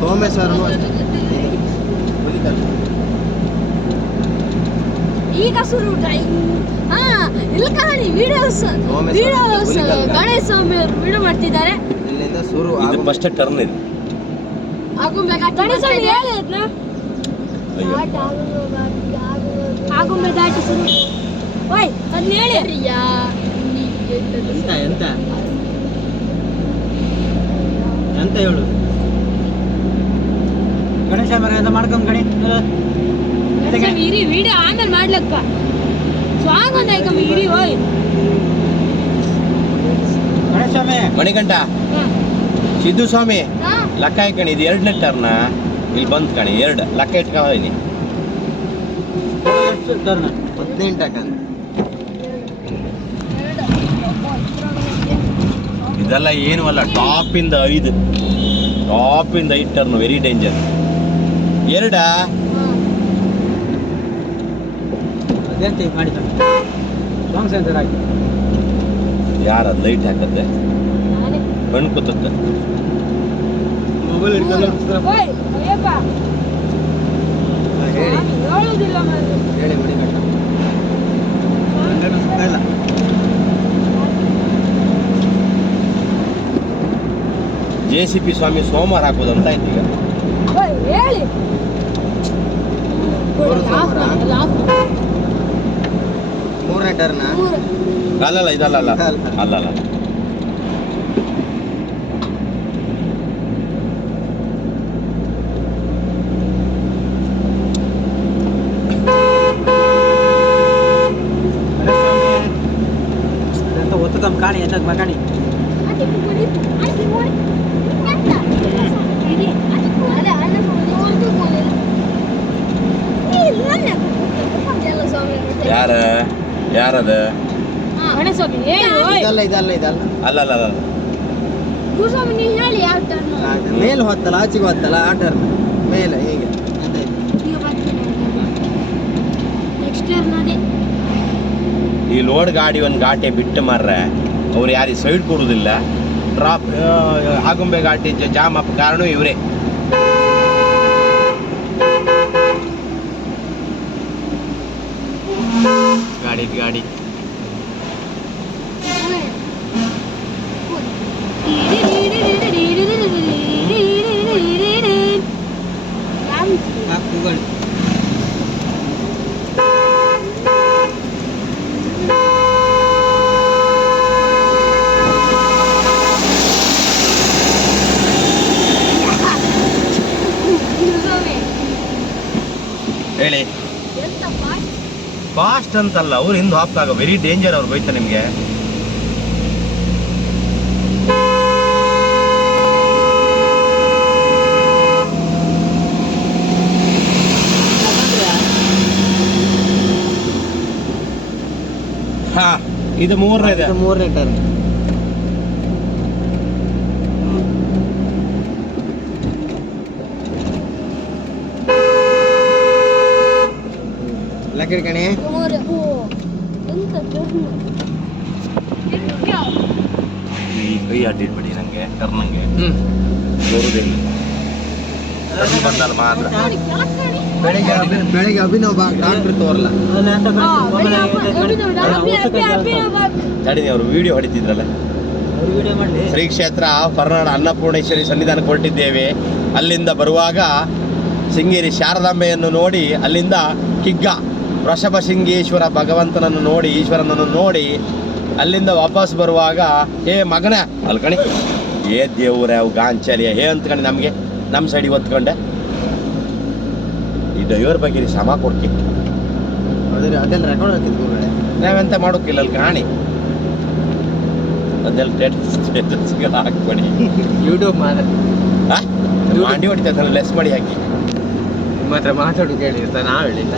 ಸೋಮೇಶ್ವರನು ಅಷ್ಟೇ ಈಗ ಶುರು ಟೈಮ್ ಹಾ ಇಲ್ಲಿ ಕಾಣಿ ವಿಡಿಯೋಸ್ ವಿಡಿಯೋಸ್. ಗಣೇಶ ಸ್ವಾಮಿ ಅವರು ವಿಡಿಯೋ ಮಾಡ್ತಿದ್ದಾರೆ. ಇಲ್ಲಿಂದ ಶುರು ಇದು ಫಸ್ಟ್ ಟರ್ನ್ ಇದು. ಗಣೇಶ ಸ್ವಾಮಿ ಹೇಳಿ ಆಗುಂಬೆ ದಾಟಿ ಶುರು. ಓಯ್ ಅದನ್ನ ಹೇಳಿ. ಎಂತ ಎಂತ ಎಂತ ಹೇಳು? ಗಣೇಶ ಮರ ಎಂತ ಮಾಡ್ಕೊಂಡ್ ಕಣಿ. ಇರಿ ವಿಡಿಯೋ ಆಮೇಲೆ ಮಾಡ್ಲಕ್ಕ. ಸಾಂಗ್ ಒಂದ್ ಆಯ್ಕಮ್ಮ ಇರಿ ಓಯ್ ಸಿದ್ದು ಸ್ವಾಮಿ ಲಕ್ಕ ಹಾಕಣಿ ಇದು ಎರಡನೇ ಟರ್ನ ಇಲ್ಲಿ ಬಂತ್ ಕಣಿ ಎರಡು. ಲಕ್ಕ ಇಟ್ಕೊಂಡಿನಿ ಟರ್ನ್ ಹದಿನೆಂಟು ಹಾಕಂತ ಇದೆಲ್ಲ ಏನು ಅಲ್ಲ ಟಾಪ್ ಇಂದ ಐದು. ಟಾಪ್ ಇಂದ ಐದು ಟರ್ನ್ ವೆರಿ ಡೇಂಜರ್ ಎರಡ? ಅದೆಂತ ಈಗ ಮಾಡಿದ. ಸಾಂಗ್ಸ್ ಯಾರ ಲೈಟ್ ಹಾಕತ್ತೆ. ಕಣ್ಣು ಕೂತತ್ತೆ? ಮೊಬೈಲ್ ಹಿಡ್ಕೊಂಡು ಹೇಳಿ. ಇಲ್ಲ. ಜೆ ಸಿ ಪಿ ಸ್ವಾಮಿ ಸೋಮವಾರ ಹಾಕೋದಂತ ಆಯ್ತು ಈಗ. ಹೇಳಿ ಮೂರು ಲಾಫ್ ಸೋಮವಾರ? ಲಾಫ್ ಮೂರನೇ ಟರ್ನ ಮೂರು ಅಲ್ಲಲ್ಲ ಇದಲ್ಲ ಅಲ್ಲ ಅಲ್ಲಲ್ಲ ಎಂತ ಒತ್ತು ಕಮ್ ಕಾಣಿ ಎಂತ ಕಾಣಿ ಯಾರದ? ಗಣೇಶಸ್ವಾಮಿ ಹೇಳಿ ಓಯ್ ಇದಲ್ಲ ಇದಲ್ಲ ಇದಲ್ಲ. ಅಲ್ಲಲ್ಲ ಅಲ್ಲ ಗುರುಸ್ವಾಮಿ ನೀವು ಹೇಳಿ ಯಾವ ಟರ್ನ್ ಆ, ಇದು ಮೇಲೆ ಹೊತ್ತಲ್ಲ ಆಚೆಗೆ ಹೊತ್ತಲ್ಲ ಆ ಟರ್ನ್ ಮೇಲೆ ಹೀಗೆ. ಎಂತ ಇದು? ಈಗ ಬರ್ತೀನಿ ನೆಕ್ಸ್ಟ್ ಟರ್ನ್ ಅದೇ. ಈ ಲೋಡ್ ಗಾಡಿ ಒಂದು ಘಾಟೆ ಬಿಟ್ಟು ಮಾರ್ರೆ. ಅವ್ರು ಯಾರಿಗೆ ಸೈಡ್ ಕೊಡುವುದಿಲ್ಲ ಡ್ರಾಪ್ ಆಗುಂಬೆ ಘಾಟಿ ಜಾಮ್ ಅಪ್ ಕಾರಣ ಇವರೇ. ಗಾಡಿ ಗಾಡಿ ಹಾಕ್ ಕೂಗಳು. ಹೇಳಿ ಫಾಸ್ಟ್ ಅಂತಲ್ಲ, ಅವ್ರು ಹಿಂದೆ ಹಾಕ್ದಾಗ ವೆರಿ ಡೇಂಜರ್ ಅವ್ರು ಬೈತಾ ನಿಮಗೆ. ಹಾ, ಇದು ಮೂರನೇದು. ಇದೆ ಮೂರನೇ ಟರ್ನ್ ಲಕ್ಕಡಿ ಕಣಿ. ಈ ಕೈ ಅಡ್ಡಿಡ್ಬೇಡಿ ನನಗೆ ಕರ್ನಂಗೆ ಹ್ಮ್. ಬರುವುದಿಲ್ಲ ಕರ್ನ ಬಂದಲ್ಲ ಮಾತ್ರ. ಬೆಳಿಗ್ಗೆ ಅಭಿ- ಬೆಳಿಗ್ಗೆ ಅಭಿನವ್ ಬಾ ಡಾಕ್ಟ್ರ್ ತೋರ್ಲ. ಅದನ್ನ ಎಂತ ತಡಿ ಅವರು ವಿಡಿಯೋ ಹೊಡಿತಿದ್ರಲ್ಲ. ಶ್ರೀಕ್ಷೇತ್ರ ವಿಡಿಯೋ ಮಾಡಲಿ. ಶ್ರೀ ಕ್ಷೇತ್ರ ಹೊರನಾಡು ಅನ್ನಪೂರ್ಣೇಶ್ವರಿ ಸನ್ನಿಧಾನ ಕೊಟ್ಟಿದ್ದೇವೆ. ಅಲ್ಲಿಂದ ಬರುವಾಗ ಶೃಂಗೇರಿ ಶಾರದಾಂಬೆಯನ್ನು ನೋಡಿ ಅಲ್ಲಿಂದ ಕಿಗ್ಗ. ವೃಷಭ ಸಿಂಗೇಶ್ವರ ಭಗವಂತನನ್ನು ನೋಡಿ ಈಶ್ವರನನ್ನು ನೋಡಿ ಅಲ್ಲಿಂದ ವಾಪಸ್ ಬರುವಾಗ ಏ ಮಗನ! ಅಲ್ಕಣಿ ಏ ದೇವ್ರೆ ಅವು ಗಾಂಚಲಿಯ. ಹೇ ಅಂತ್ಕಣಿ ನಮಗೆ ನಮ್ಮ ಸೈಡಿಗೆ ಒತ್ಕೊಂಡೆ ಈ ಡ್ರೈವರ್ ಬಗ್ಗೆ ಶ್ರಮ ಕೊಡ್ತಿ ನಾವೆಂತ ಮಾಡೋಕ್ಕಿಲ್ಲ ಅಲ್ಲಿ ಕಾಣಿ. ಅದೆಲ್ಲ ಸ್ಟೇಟಸ್ಗೆ ಹಾಕ್ಬೇಡಿ. ಯೂಟ್ಯೂಬ್? ಮಾಡಿ ಹೊಡಿತೈತಲ್ಲ ಲೆಸ್ ಮಾಡಿ ಹಾಕಿ. ನಿಮ್ಮ ಹತ್ರ ಮಾತಾಡು ಕೇಳಿ ಅಂತ ನಾವು ಹೇಳಿಲ್ಲ.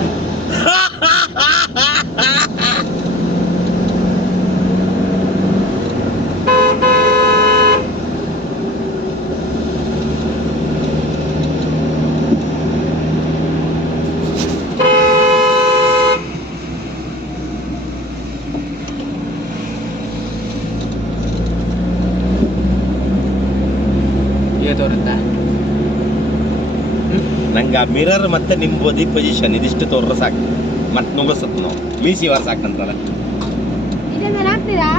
ha ha ha ha ಆ ಮಿರರ್ ಮತ್ತೆ ನಿಮ್ಮ ಬದಿ ಪೊಸಿಷನ್ ಇದಿಷ್ಟು ತೋರ್ರ ಸಾಕು. ಮತ್ತೆ ನುಗ್ಸತ್ ನಾವು. ಮೀಸಿ ವಾರ ಹಾಕ್ತೀರಾ?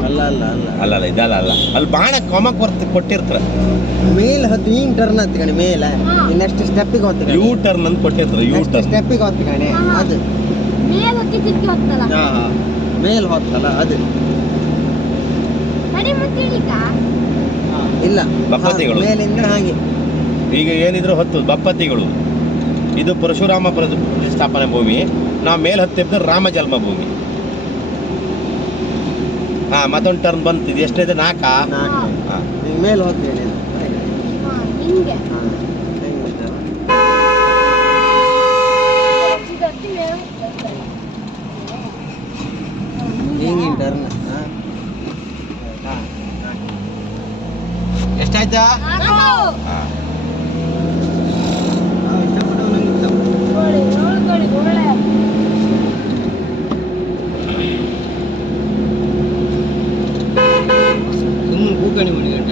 ಅಲ್ಲ ಅಲ್ಲ ಅಲ್ಲ. ಅಲ್ಲ ಅಲ್ಲ ಇದಲ್ಲ ಅಲ್ಲ. ಅಲ್ಲಿ ಬಾಣ ಕಾಮಕ್ ಬರ್ತ ಕೊಟ್ಟಿರ್ತಾರೆ. ಮೇಲ್ ಹತ್ತು ಹಿಂಗ್ ಟರ್ನ್ ಹತ್ತು ಕಣೆ ಮೇಲೆ. ನೆಕ್ಸ್ಟ್ ಸ್ಟೆಪ್ಪಿಗೆ ಹೊತ್ತು ಯು ಟರ್ನ್ ಅಂತ ಕೊಟ್ಟಿರ್ತಾರೆ ಯು ಟರ್ನ್ ಸ್ಟೆಪ್ಪಿಗೆ ಹೊತ್ತು ಕಣೆ. ಅದು. ಮೇಲ್ ಹೊತ್ತಿ ಚಿಕ್ಕಿ ಹೋಗ್ತಲ್ಲ. ಹಾ ಹಾ. ಮೇಲ್ ಹೊತ್ತಲ್ಲ ಅದು. ಮತ್ತೆ ಇಲ್ಲ. ಬಪ್ಪತಿಗಳು ಮೇಲಿಂದ ಹಾಗೆ. ಈಗ ಏನಿದ್ರು ಹೊತ್ತು ಬಪ್ಪತ್ತಿಗಳು. ಇದು ಪರಶುರಾಮ ಪ್ರತಿಷ್ಠಾಪನೆ ಭೂಮಿ. ನಾವು ಮೇಲೆ ಹತ್ತಿದ್ದು ರಾಮ ಜನ್ಮ ಭೂಮಿ. ಹಾ ಮತ್ತೊಂದು ಟರ್ನ್ ಬಂತು. ಇದು ಎಷ್ಟಿದೆ ನಾಲ್ಕಾ? ನಾಲ್ಕು. ಹಾ. ಈಗ ಮೇಲೆ ಹೋಗ್ತೇನೆ ಟರ್ನ್ ಎಷ್ಟಾಯ್ತಾ. ಹಾ. ಕೂಕಣಿ ಮಣಿಗಂಟ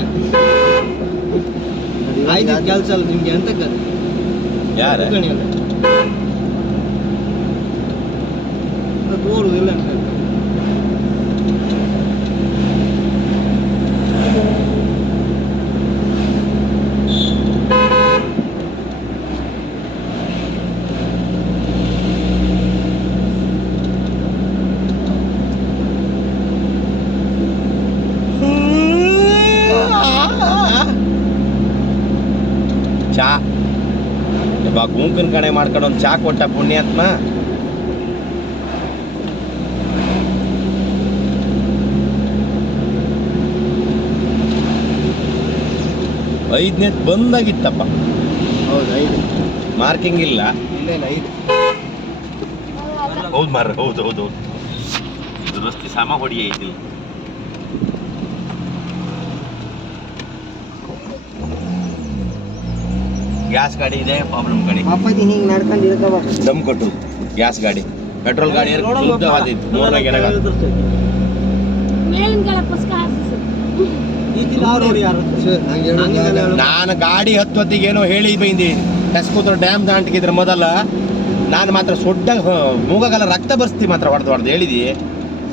ಆಯ್ತು ಕೆಲಸ ಅಲ್ಲ ನಿಮ್ಗೆ ಎಂತ ಯಾರ ಕೂಕಣಿ ಅಲ್ಲ ಅದು ಓಡುದಿಲ್ಲ ಅಂತ ಚಾ. ಇವಾಗ ಗುಂಕಿನ ಕಣೆ ಮಾಡ್ಕೊಂಡು ಒಂದು ಚಾ ಕೊಟ್ಟ ಪುಣ್ಯಾತ್ಮ. ಐದನೇ ಬಂದಾಗಿತ್ತಪ್ಪ. ಹೌದು ಐದು. ಮಾರ್ಕಿಂಗ್ ಇಲ್ಲ. ಇಲ್ಲ ಇಲ್ಲ ಐದು. ಹೌದು ಮಾರ ಹೌದು ಹೌದು ಹೌದು. ದುರಸ್ತಿ ಸಮ ಹೊಡಿ ಐತಿಲ್ಲ ಗ್ಯಾಸ್ ಗಾಡಿ ಇದೆ ಪ್ರಾಬ್ಲಮ್ ಗಾಡಿ. ಪಾಪದಿ ಹಿಂಗೆ ನಡ್ಕೊಂಡು ದಮ್ ಕೊಟ್ಟರು ಗ್ಯಾಸ್ ಗಾಡಿ. ಪೆಟ್ರೋಲ್ ಗಾಡಿ ಶುದ್ಧವಾದಿತ್ತು ಮೂರನೇ ನಾನು ಗಾಡಿ ಹತ್ತೊತ್ತಿಗೆ ಏನೋ ಹೇಳಿ ಬೈಂದಿ. ಟಸ್ಕೂತ್ರ ಡ್ಯಾಮ್ ದಾಂಟಿಗಿದ್ರೆ ಮೊದಲ ನಾನು ಮಾತ್ರ ಸೊಡ್ಡ ಮೂಗಲ್ಲ ರಕ್ತ ಬರ್ಸ್ತಿ ಮಾತ್ರ ಹೊಡೆದು ಹೊಡೆದು ಹೇಳಿದಿ.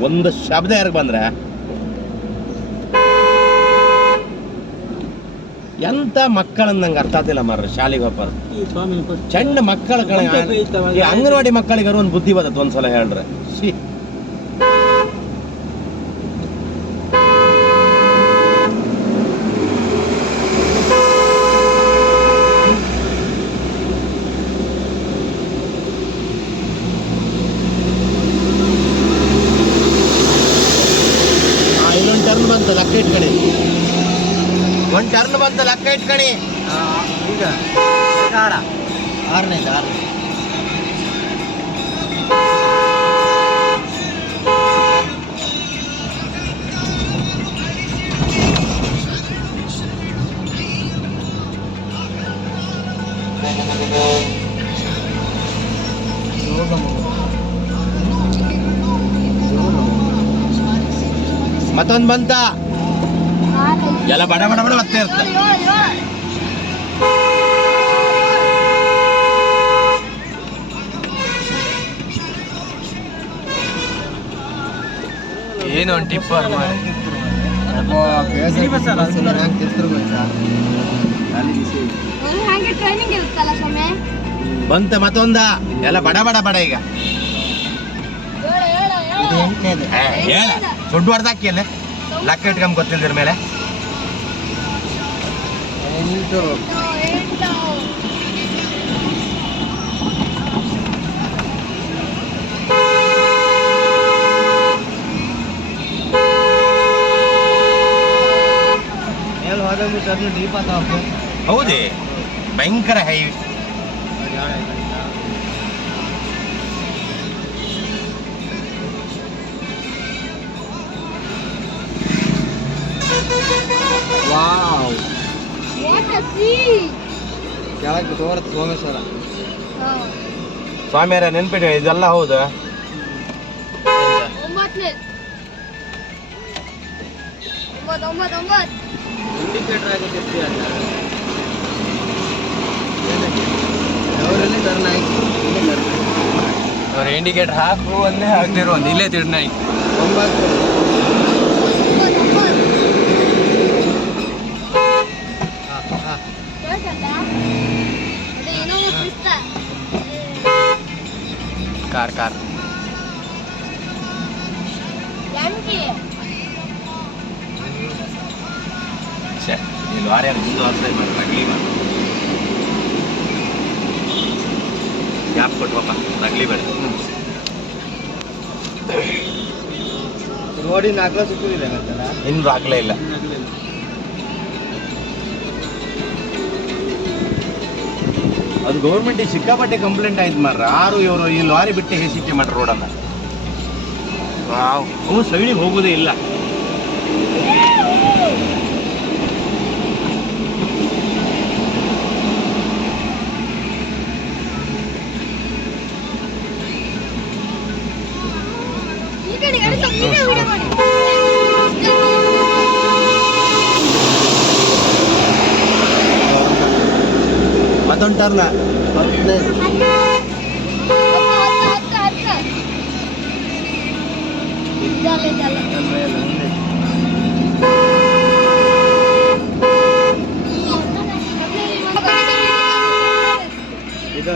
ಒಂದು ಶಬ್ದ ಯಾರಿಗೆ ಬಂದ್ರೆ? ಎಂತ ಮಕ್ಕಳನ್ನ ನಂಗೆ ಅರ್ಥ ಆಗ್ತಿಲ್ಲ ಮಾರ್ರೆ ಶಾಲೆಗೆ ಹೋಗ್ಬಾರ ಚಂಡ ಮಕ್ಕಳ ಅಂಗನವಾಡಿ ಮಕ್ಕಳಿಗೆ ಒಂದು ಬುದ್ಧಿ ಬದತ್ ಒಂದ್ಸಲ ಹೇಳ್ರೆ ಶಿ ಆ, ಇನ್ನೊಂದು ಟರ್ನ್ ಬಂತು ಲೆಕ್ಕ ಇಟ್ಕಣಿ ಒಂದು ಟರ್ನ್ ಬಂತು ಲೆಕ್ಕ ಇಟ್ಕಣಿ ಈಗ ಆರನೇದು ಆರನೇ ಮತ್ತೊಂದು ಬಂತ ಆರೈದು. ಎಲ್ಲ ಬಡ ಬಡ ಬಡ ಮತ್ತೆ ಏನು ಒಂದು ಸೊಮ್ಮೆ ಬಂತ ಮತ್ತೊಂದ? ಎಲ್ಲ ಬಡ ಬಡ ಬಡ ಈಗ. ಸುಡ್ಡು ಹೊಡೆದಾಕಿ ಅಲ್ಲೇ ಲಕ್ಕ ಇಟ್ಕೊಂಡ್ ಗೊತ್ತಿಲ್ದಿರ ಮೇಲೆ? ಎಂಟು ಎಂಟು. ಮೇಲೆ ಹೋದ ಬಿಟ್ಟು ಡೀಪ್ ಆಗ್ತಾವ ಹೌದೇ? ಭಯಂಕರ high wow. What a sea. ಕೆಳಗೆ ತೋರತ್ ಸೋಮೇಶ್ವರ ಹಾ. ಸ್ವಾಮಿಯರ ನೆನ್ಪಿಡಿ ಇದೆಲ್ಲ ಹೌದು? ಒಂಬತ್ತನೇ. ಒಂಬತ್ತು ಒಂಬತ್ತು ಒಂಬತ್ತು. ಇಂಡಿಕೇಟರ್ ಆಗಿರುತ್ತೆ ಅಲ್ಲ ಅವರಲ್ಲಿ ಅವ್ರು ಇಂಡಿಕೇಟರ್ ಹಾಕು ಒಂದೇ ಹಾಕ್ತಿರೋ ಒಂದು. ಇಲ್ಲೇ ತಿರ್ನ ಆಯ್ತು ಒಂಬತ್ತು ಕಾರ್ ಕಾರ್ ಈ ಲಾರಿ ಅದು ಮುಂದೆ ಹಾಕ್ತಾ ಮಾಡಿ. ಗ್ಯಾಪ್ ಕೊಟ್ವಪ್ಪ ನಕಲಿ ಬೇಡ. ರೋಡಿನ ನಾಲ್ಕು ಸಿಕ್ಕಿಲ್ಲ ಇನ್ನೂ ಹಾಕ್ಲೇ ಇಲ್ಲ. ಅದು ಗೌರ್ಮೆಂಟ್ ಸಿಕ್ಕಾಪಟ್ಟೆ ಕಂಪ್ಲೇಂಟ್ ಆಯ್ತು ಮಾರ್ರ. ಆರು ಇವರು ಈ ಲಾರಿ ಬಿಟ್ಟು ಹೇಸಿಕೆ ಮಾಡ್ರ ರೋಡನ್ನ. ಅವು ಸೈಡಿಗೆ ಹೋಗೋದೇ ಇಲ್ಲ. ಮತ್ತೊಂದು ಟರ್ನ ಹದಿನೈದು ಇದು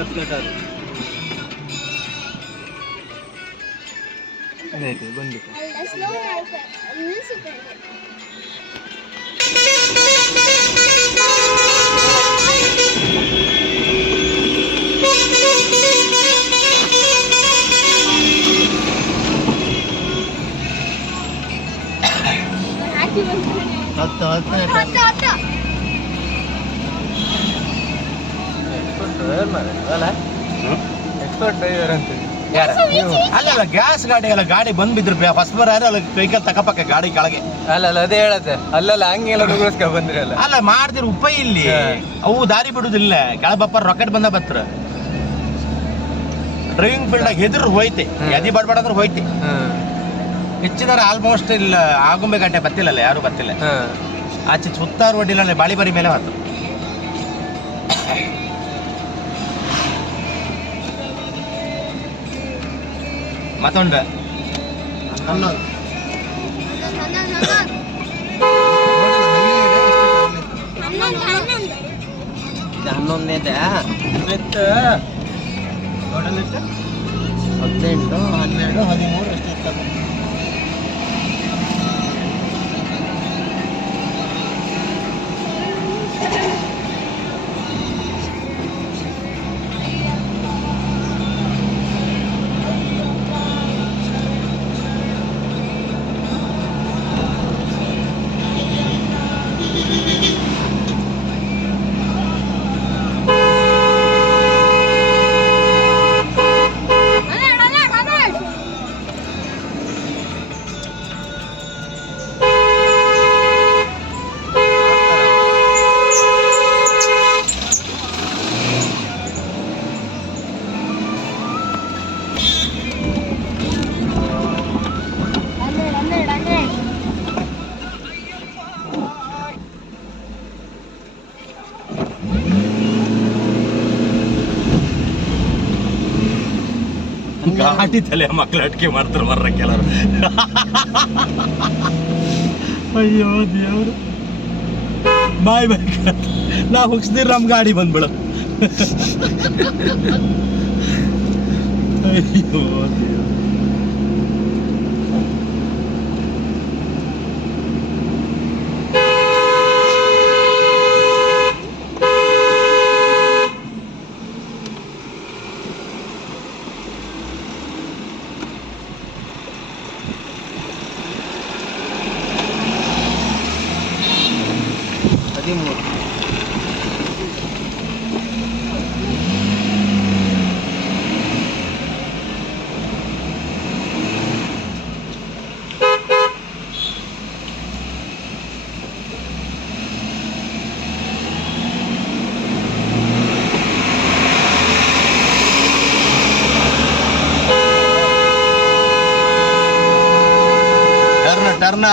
ಹತ್ತು ಅಲ್ಲ? ಅಲ್ಲ ಗ್ಯಾಸ್ ಗಾಡಿ ಅಲ್ಲ ಗಾಡಿ ಬಂದ್ ಬಿದ್ರು ಫಸ್ಟ್ ಬರ ಯಾರು ಅಲ್ಲ ಕೈಕಲ್ ತಕಪಕ್ಕ ಗಾಡಿ ಕೆಳಗೆ? ಅಲ್ಲ ಅಲ್ಲ ಅದೇ ಹೇಳತ್ತೆ. ಅಲ್ಲಲ್ಲ ಹಂಗೆಲ್ಲ ಬಂದ್ರಿ ಅಲ್ಲ. ಅಲ್ಲ ಮಾಡ್ದಿರ ಉಪ್ಪ ಇಲ್ಲಿ. ಅವು ದಾರಿ ಬಿಡುದಿಲ್ಲ. ಕೆಳಬಪ್ಪ ರಾಕೆಟ್ ಬಂದ ಬತ್ರ. Driving field ಹೆದ್ರು ಹೋಯ್ತೆ. ಎದಿ ಬಡ್ಬಡ ಅಂದ್ರೆ ಹೋಯ್ತೆ. ಹೆಚ್ಚಿದಾರ ಆಲ್ಮೋಸ್ಟ್ ಇಲ್ಲ ಆಗುಂಬೆ ಗಂಟೆ ಬತ್ತಿಲ್ಲಲ್ಲ ಯಾರು ಬತ್ತಿಲ್ಲ. ಆಚೆ ಸುತ್ತಾರು ಒಡ್ಡಿಲ್ಲ ಬಾಳಿ ಬರಿ ಮೇಲೆ ಹೊತ್ತು ಮತ್ತೊಂದು. ಹನ್ನೊಂದು. ಇದು ಹನ್ನೊಂದನೇದೆ ಹದಿನೆಂಟು. ಹನ್ನೆರಡು ಹದಿಮೂರು ಅಷ್ಟು ಇರ್ತದೆ ಗಾಡಿ ತಲೆ ಮಕ್ಳು ಅಟ್ಕೆ ಮಾಡ್ತಾರೆ ಮರ್ರ ಕೆಲವರು ಅಯ್ಯೋ ದೇವ್ರು. ಬಾಯ್ ಬಾಯ್ ನಾ ಹುಗ್ಸ್ದಿರ ನಮ್ಮ ಗಾಡಿ ಬಂದ್ಬಿಡ. ಅಯ್ಯೋ ದೇವ್ರು. ಹದಿಮೂರು ಟರ್ನ ಟರ್ನ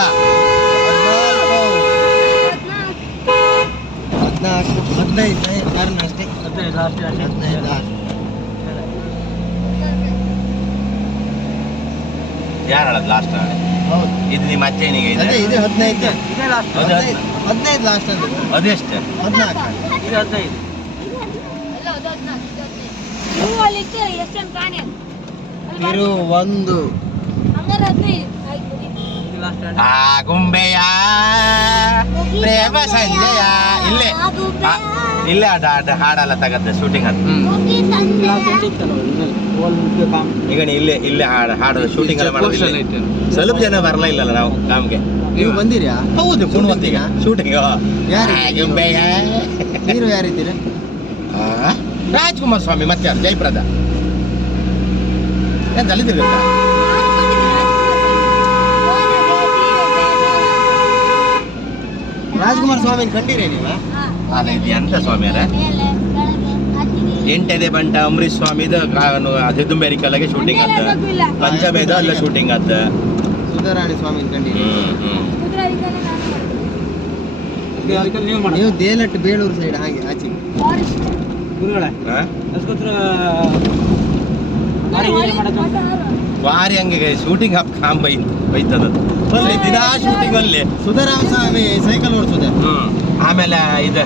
ಹದಿನೈದು ಟರ್ನ್ ಅಷ್ಟೇ ಹದಿನೈದು ಲಾಸ್ಟ್ ಹದಿನೈದು last. ಯಾರು ಹೇಳೋದು ಲಾಸ್ಟ್ ಹೌದು. ಇದು ನಿಮ್ಮ ಅಚ್ಚನಿಗೆ ಇದೆ? ಅದೇ ಇದು ಹದಿನೈದು. ಇದೇ ಲಾಸ್ಟ್. ಹದಿನೈದು ಹದಿನೈದು ಲಾಸ್ಟ್ ಅಂತ ಅದೆಷ್ಟು ಹದಿನಾಲ್ಕು. ಇದು ಹದಿನೈದು. ಅದು ಇರು ಒಂದು ಹಂಗಾರೆ ಹದಿನೈದು. ಆಯ್ತು ಮುಗೀತು. ಆ ಗುಂಬೆಯ ಪ್ರೇಮ ಸಂಜಯ. ಇಲ್ಲೇ. ಇಲ್ಲೇ ಆಡ ಅದ ಹಾಡಲ್ಲ ತಗತ್ತೆ ಶೂಟಿಂಗ್ ಅದು ಈಗ ಇಲ್ಲೇ ಇಲ್ಲೇ ಹಾಡು ಹಾಡು ಶೂಟಿಂಗ್ ಎಲ್ಲ ಮಾಡೋದು ಸ್ವಲ್ಪ ಜನ ಬರಲ್ಲ ಇಲ್ಲಲ್ಲ ನಾವು ನಮ್ಗೆ. ನೀವು ಬಂದಿರಾ ಹೌದು ಕುಣವತ್ತಿಗ ಶೂಟಿಂಗ್ ಆಗುಂಬೆಯ ಗುಂಬೆಯ. ನೀರು ಯಾರಿದ್ದೀರಾ? ರಾಜ್ಕುಮಾರ್ ಸ್ವಾಮಿ ಮತ್ತೆ ಜೈಪ್ರದ ಜಯಪ್ರದ. ಎಂತ ಅಲ್ಲಿ ರಾಜ್ಕುಮಾರ್ ಸ್ವಾಮಿ ಕಂಡಿರೇ ನೀವು? ಅಲ್ಲ ಇದು ಎಂತ ಸ್ವಾಮಿ ಅರ ಎಂಟನೇ ಬಂಟ ಅಂಬರೀಶ್ ಸ್ವಾಮಿ ದಿದ್ದುಂಬೇರಿ ಕಲೆಗೆ ಶೂಟಿಂಗ್ ಆತ ಪಂಚಮೇದ ಅಲ್ಲ ಶೂಟಿಂಗ್ ಆತ ಸುಧಾರಾಣಿ ಸ್ವಾಮಿ ಕಂಡಿರಿ. ನೀವು ಮಾಡಿ ನೀವು ದೇಲಟ್ ಬೇಳೂರು ಸೈಡ್ ಹಾಗೆ ಆಚೆ. ಹಾ? ವಾರಿ ಹಂಗೆ ಶೂಟಿಂಗ್ ಹಪ್ ಕಾಮ್ ಬೈ ಬೈತದ ದಿನಾ ಶೂಟಿಂಗ್ ಅಲ್ಲಿ ಸುಧಾರಾಮ್ ಸ್ವಾಮಿ ಸೈಕಲ್ ಓಡಿಸೋದೆ ಆಮೇಲೆ ಇದು.